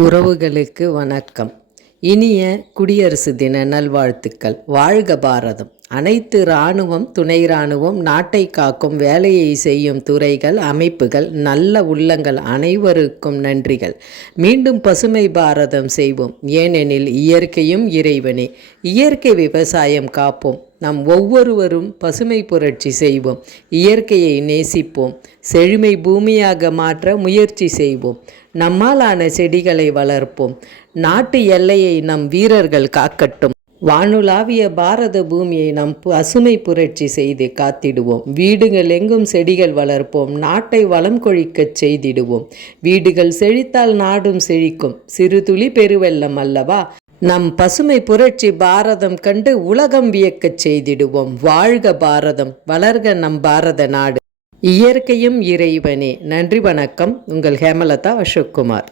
உறவுகளுக்கு வணக்கம். இனிய குடியரசு தின நல்வாழ்த்துக்கள். வாழ்க பாரதம். அனைத்து இராணுவம், துணை இராணுவம், நாட்டை காக்கும் வேலையை செய்யும் துறைகள், அமைப்புகள், நல்ல உள்ளங்கள் அனைவருக்கும் நன்றிகள். மீண்டும் பசுமை பாரதம் செய்வோம். ஏனெனில் இயற்கையும் இறைவனே. இயற்கை விவசாயம் காப்போம். நாம் ஒவ்வொருவரும் பசுமை புரட்சி செய்வோம். இயற்கையை நேசிப்போம். செழுமை பூமியாக மாற்ற முயற்சி செய்வோம். நம்மாலான செடிகளை வளர்ப்போம். நாட்டு எல்லையை நம் வீரர்கள் காக்கட்டும். வானுலாவிய பாரத பூமியை நாம் பசுமை புரட்சி செய்து காத்திடுவோம். வீடுகள் எங்கும் செடிகள் வளர்ப்போம். நாட்டை வளம் கொழிக்கச் செய்திடுவோம். வீடுகள் செழித்தால் நாடும் செழிக்கும். சிறு துளி பெருவெள்ளம் அல்லவா? நம் பசுமை புரட்சி பாரதம் கண்டு உலகம் வியக்கச் செய்திடுவோம். வாழ்க பாரதம், வளர்க நம் பாரத நாடு. இயற்கையும் இறைவனே. நன்றி, வணக்கம். உங்கள் ஹேமலதா அசோக்குமார்.